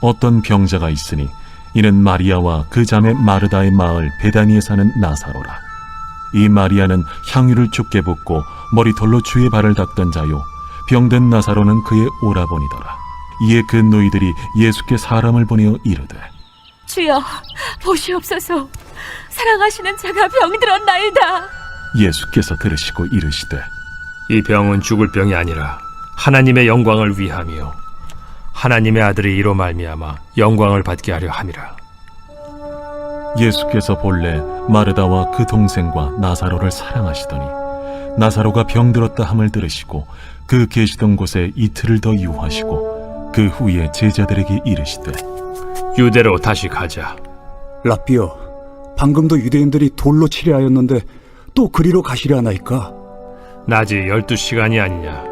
어떤 병자가 있으니 이는 마리아와 그 자매 마르다의 마을 베다니에 사는 나사로라. 이 마리아는 향유를 죽게 붓고 머리털로 주의 발을 닦던 자요, 병든 나사로는 그의 오라버니더라. 이에 그 노이들이 예수께 사람을 보내어 이르되, 주여, 보시옵소서. 사랑하시는 자가 병들었나이다. 예수께서 들으시고 이르시되, 이 병은 죽을 병이 아니라 하나님의 영광을 위함이요 하나님의 아들이 이로 말미암아 영광을 받게 하려 함이라. 예수께서 본래 마르다와 그 동생과 나사로를 사랑하시더니 나사로가 병들었다 함을 들으시고 그 계시던 곳에 이틀을 더 유하시고 그 후에 제자들에게 이르시되, 유대로 다시 가자. 라삐여, 방금도 유대인들이 돌로 치려 하였는데 또 그리로 가시려 하나이까? 낮이 12시간이 아니냐.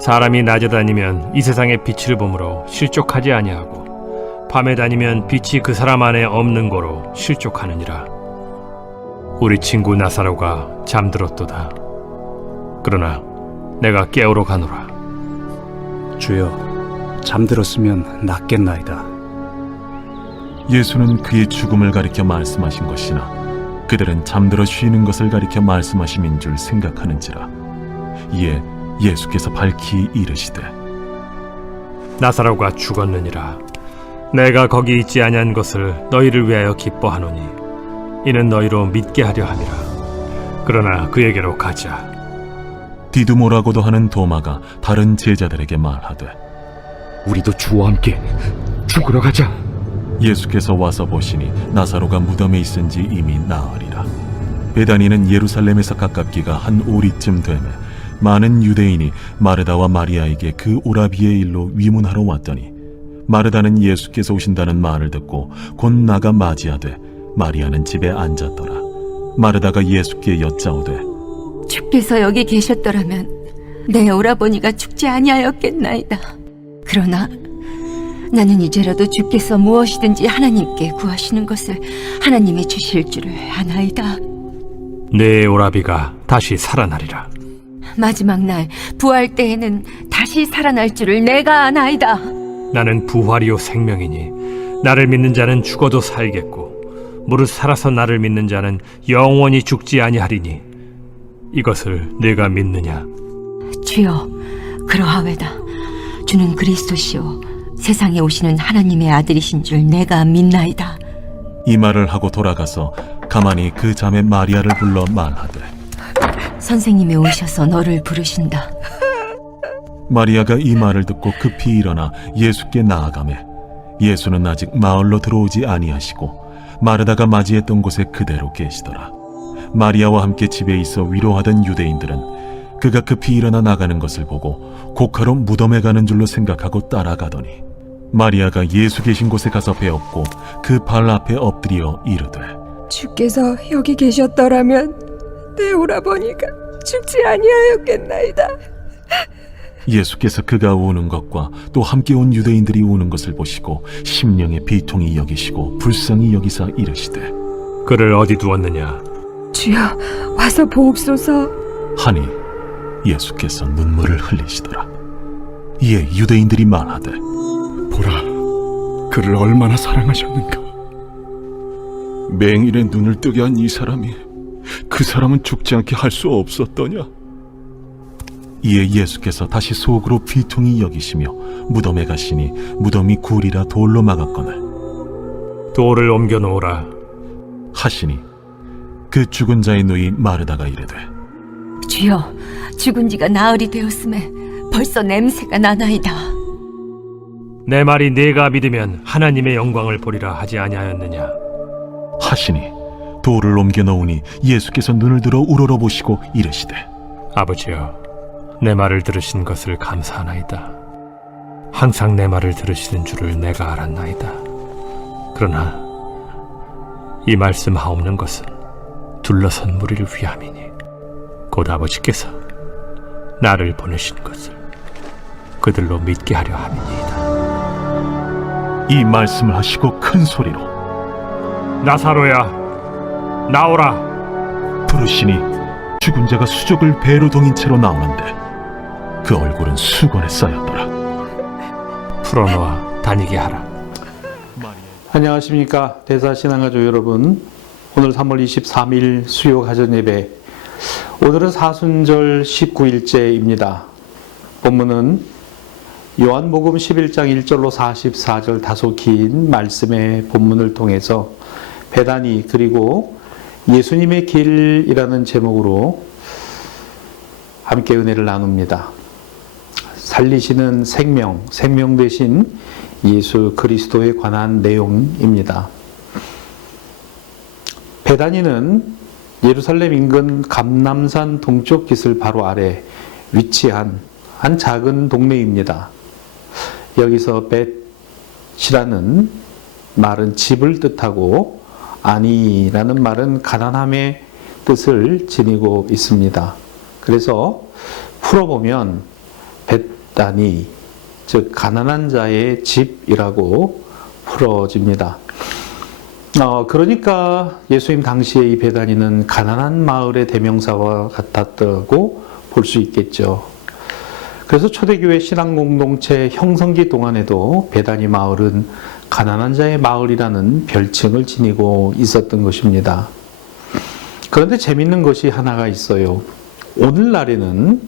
사람이 낮에 다니면 이 세상의 빛을 보므로 실족하지 아니하고 밤에 다니면 빛이 그 사람 안에 없는 거로 실족하느니라. 우리 친구 나사로가 잠들었도다. 그러나 내가 깨우러 가노라. 주여, 잠들었으면 낫겠나이다. 예수는 그의 죽음을 가리켜 말씀하신 것이나 그들은 잠들어 쉬는 것을 가리켜 말씀하심인 줄 생각하는지라. 이에 예수께서 밝히 이르시되, 나사로가 죽었느니라. 내가 거기 있지 아니한 것을 너희를 위하여 기뻐하노니 이는 너희로 믿게 하려 함이라. 그러나 그에게로 가자. 디두모라고도 하는 도마가 다른 제자들에게 말하되, 우리도 주와 함께 죽으러 가자. 예수께서 와서 보시니 나사로가 무덤에 있은지 이미 나으리라. 베다니는 예루살렘에서 가깝기가 한 오리쯤 되매 많은 유대인이 마르다와 마리아에게 그 오라비의 일로 위문하러 왔더니 마르다는 예수께서 오신다는 말을 듣고 곧 나가 맞이하되 마리아는 집에 앉았더라. 마르다가 예수께 여짜오되, 주께서 여기 계셨더라면 내 오라버니가 죽지 아니하였겠나이다. 그러나 나는 이제라도 주께서 무엇이든지 하나님께 구하시는 것을 하나님이 주실 줄을 아나이다. 내 오라비가 다시 살아나리라. 마지막 날 부활 때에는 다시 살아날 줄을 내가 아나이다. 나는 부활이요 생명이니 나를 믿는 자는 죽어도 살겠고 무릇 살아서 나를 믿는 자는 영원히 죽지 아니하리니 이것을 내가 믿느냐? 주여, 그러하외다. 주는 그리스도시요 세상에 오시는 하나님의 아들이신 줄 내가 믿나이다. 이 말을 하고 돌아가서 가만히 그 자매 마리아를 불러 말하되 선생님이 오셔서 너를 부르신다. 마리아가 이 말을 듣고 급히 일어나 예수께 나아가매 예수는 아직 마을로 들어오지 아니하시고 마르다가 맞이했던 곳에 그대로 계시더라. 마리아와 함께 집에 있어 위로하던 유대인들은 그가 급히 일어나 나가는 것을 보고 곡하러 무덤에 가는 줄로 생각하고 따라가더니 마리아가 예수 계신 곳에 가서 배웠고 그 발 앞에 엎드려 이르되 주께서 여기 계셨더라면 내 오라버니가 죽지 아니하였겠나이다. 예수께서 그가 우는 것과 또 함께 온 유대인들이 우는 것을 보시고 심령의 비통이 여기시고 불쌍히 여기사 이르시되 그를 어디 두었느냐? 주여 와서 보옵소서. 하니 예수께서 눈물을 흘리시더라. 이에 유대인들이 말하되 보라, 그를 얼마나 사랑하셨는가. 맹인의 눈을 뜨게 한 이 사람이 그 사람은 죽지 않게 할 수 없었더냐. 이에 예수께서 다시 속으로 비통히 여기시며 무덤에 가시니 무덤이 굴이라 돌로 막았거늘 돌을 옮겨 놓으라. 하시니 그 죽은 자의 누이 마르다가 이르되 주여, 죽은 지가 나흘이 되었음에 벌써 냄새가 나나이다. 내 말이 네가 믿으면 하나님의 영광을 보리라 하지 아니하였느냐? 하시니 돌을 옮겨 놓으니 예수께서 눈을 들어 우러러보시고 이르시되 아버지여, 내 말을 들으신 것을 감사하나이다. 항상 내 말을 들으시는 줄을 내가 알았나이다. 그러나 이 말씀하옵는 것은 둘러선 무리를 위함이니 곧 아버지께서 나를 보내신 것을 그들로 믿게 하려 함이니이다. 이 말씀을 하시고 큰 소리로 나사로야, 나오라. 부르시니 죽은 자가 수족을 배로 동인 채로 나오는데 그 얼굴은 수건에 쌓였더라. 풀어놓아 다니게 하라. 안녕하십니까 대사신앙가족 여러분. 오늘 3월 23일 수요 가정예배, 오늘은 사순절 19일째입니다. 본문은 요한복음 11장 1절로 44절 다소 긴 말씀의 본문을 통해서 베다니 그리고 예수님의 길이라는 제목으로 함께 은혜를 나눕니다. 살리시는 생명, 생명 되신 예수 그리스도에 관한 내용입니다. 베다니는 예루살렘 인근 감람산 동쪽 기슭 바로 아래 위치한 한 작은 동네입니다. 여기서 벳이라는 말은 집을 뜻하고 아니라는 말은 가난함의 뜻을 지니고 있습니다. 그래서 풀어보면 벳다니, 즉 가난한 자의 집이라고 풀어집니다. 그러니까 예수님 당시에 이 베다니는 가난한 마을의 대명사와 같았다고 볼 수 있겠죠. 그래서 초대교회 신앙공동체 형성기 동안에도 베다니 마을은 가난한 자의 마을이라는 별칭을 지니고 있었던 것입니다. 그런데 재밌는 것이 하나가 있어요. 오늘날에는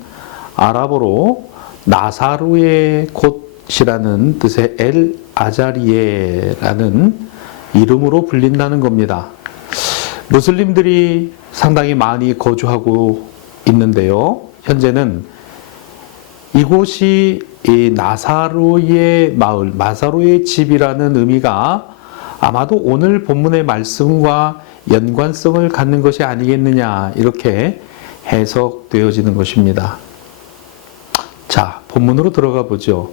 아랍어로 나사로의 곳이라는 뜻의 엘 아자리에라는 이름으로 불린다는 겁니다. 무슬림들이 상당히 많이 거주하고 있는데요. 현재는 이곳이 이 나사로의 마을, 나사로의 집이라는 의미가 아마도 오늘 본문의 말씀과 연관성을 갖는 것이 아니겠느냐, 이렇게 해석되어지는 것입니다. 자, 본문으로 들어가 보죠.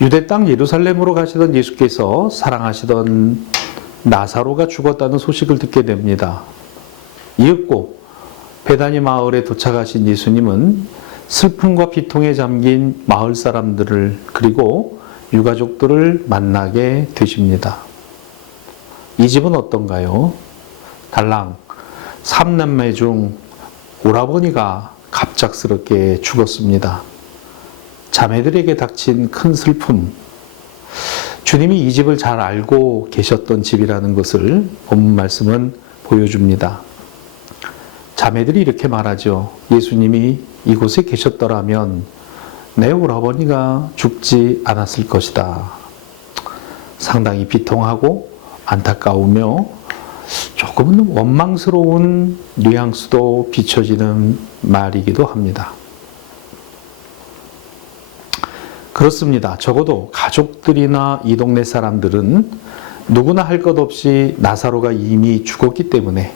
유대 땅 예루살렘으로 가시던 예수께서 사랑하시던 나사로가 죽었다는 소식을 듣게 됩니다. 이윽고 베다니 마을에 도착하신 예수님은 슬픔과 비통에 잠긴 마을 사람들을 그리고 유가족들을 만나게 되십니다. 이 집은 어떤가요? 달랑 3남매 중 오라버니가 갑작스럽게 죽었습니다. 자매들에게 닥친 큰 슬픔. 주님이 이 집을 잘 알고 계셨던 집이라는 것을 본문 말씀은 보여줍니다. 자매들이 이렇게 말하죠. 예수님이 이곳에 계셨더라면 내 오라버니가 죽지 않았을 것이다. 상당히 비통하고 안타까우며 조금은 원망스러운 뉘앙스도 비춰지는 말이기도 합니다. 그렇습니다. 적어도 가족들이나 이 동네 사람들은 누구나 할 것 없이 나사로가 이미 죽었기 때문에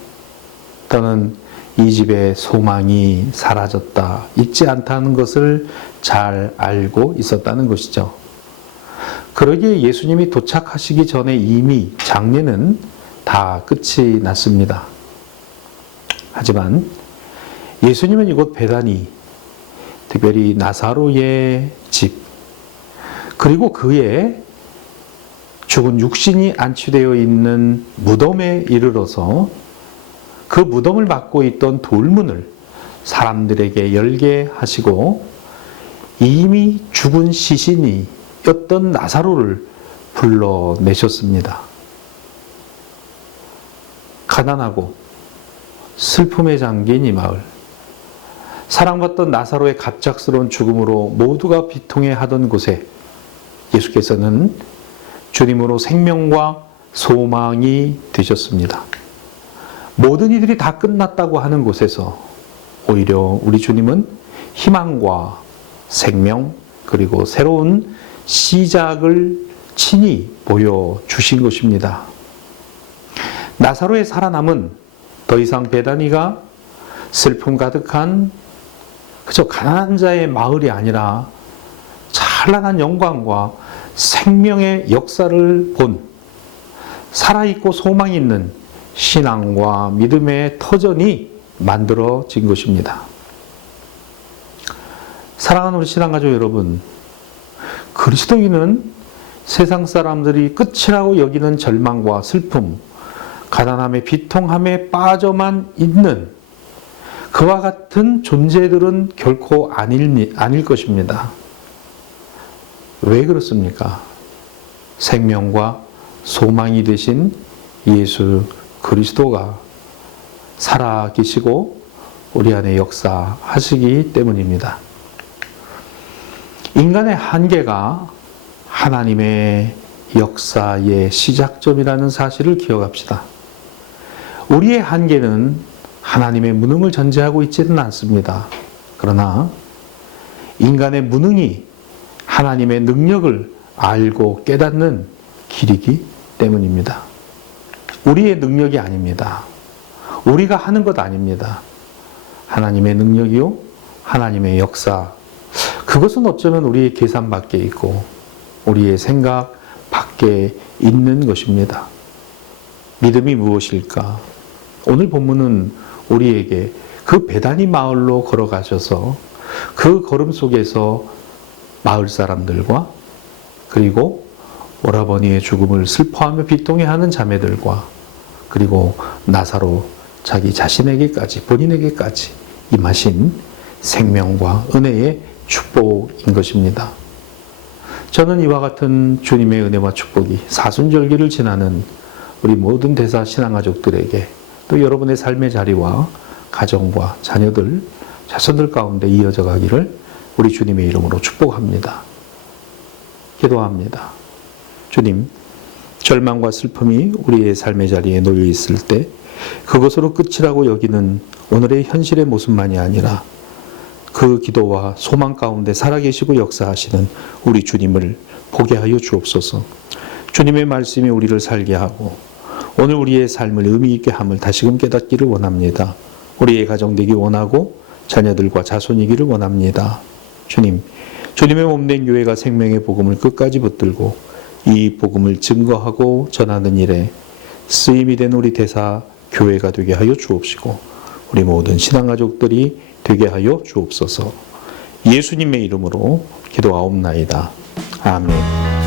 또는 이 집의 소망이 사라졌다, 있지 않다는 것을 잘 알고 있었다는 것이죠. 그러기에 예수님이 도착하시기 전에 이미 장례는 다 끝이 났습니다. 하지만 예수님은 이곳 베다니, 특별히 나사로의 집, 그리고 그의 죽은 육신이 안치되어 있는 무덤에 이르러서 그 무덤을 막고 있던 돌문을 사람들에게 열게 하시고 이미 죽은 시신이었던 나사로를 불러내셨습니다. 가난하고 슬픔에 잠긴 이 마을, 사랑받던 나사로의 갑작스러운 죽음으로 모두가 비통해하던 곳에 예수께서는 주님으로 생명과 소망이 되셨습니다. 모든 이들이 다 끝났다고 하는 곳에서 오히려 우리 주님은 희망과 생명 그리고 새로운 시작을 친히 보여주신 것입니다. 나사로의 살아남은 더 이상 베다니가 슬픔 가득한 그저 가난한 자의 마을이 아니라 찬란한 영광과 생명의 역사를 본 살아있고 소망이 있는 신앙과 믿음의 터전이 만들어진 것입니다. 사랑하는 우리 신앙가족 여러분, 그리스도인은 세상 사람들이 끝이라고 여기는 절망과 슬픔, 가난함에 비통함에 빠져만 있는 그와 같은 존재들은 결코 아닐 것입니다. 왜 그렇습니까? 생명과 소망이 되신 예수 그리스도가 살아 계시고 우리 안에 역사하시기 때문입니다. 인간의 한계가 하나님의 역사의 시작점이라는 사실을 기억합시다. 우리의 한계는 하나님의 무능을 전제하고 있지는 않습니다. 그러나 인간의 무능이 하나님의 능력을 알고 깨닫는 길이기 때문입니다. 우리의 능력이 아닙니다. 우리가 하는 것 아닙니다. 하나님의 능력이요, 하나님의 역사. 그것은 어쩌면 우리의 계산 밖에 있고 우리의 생각 밖에 있는 것입니다. 믿음이 무엇일까? 오늘 본문은 우리에게 그 베다니 마을로 걸어가셔서 그 걸음 속에서 마을 사람들과 그리고 오라버니의 죽음을 슬퍼하며 비통해하는 자매들과 그리고 나사로 자기 자신에게까지 본인에게까지 임하신 생명과 은혜의 축복인 것입니다. 저는 이와 같은 주님의 은혜와 축복이 사순절기를 지나는 우리 모든 대사 신앙가족들에게 또 여러분의 삶의 자리와 가정과 자녀들, 자손들 가운데 이어져 가기를 우리 주님의 이름으로 축복합니다. 기도합니다. 주님, 절망과 슬픔이 우리의 삶의 자리에 놓여 있을 때 그것으로 끝이라고 여기는 오늘의 현실의 모습만이 아니라 그 기도와 소망 가운데 살아계시고 역사하시는 우리 주님을 보게 하여 주옵소서. 주님의 말씀이 우리를 살게 하고 오늘 우리의 삶을 의미 있게 함을 다시금 깨닫기를 원합니다. 우리의 가정 되기 원하고 자녀들과 자손이기를 원합니다. 주님, 주님의 몸된 교회가 생명의 복음을 끝까지 붙들고 이 복음을 증거하고 전하는 일에 쓰임이 된 우리 대사 교회가 되게 하여 주옵시고 우리 모든 신앙가족들이 되게 하여 주옵소서. 예수님의 이름으로 기도하옵나이다. 아멘.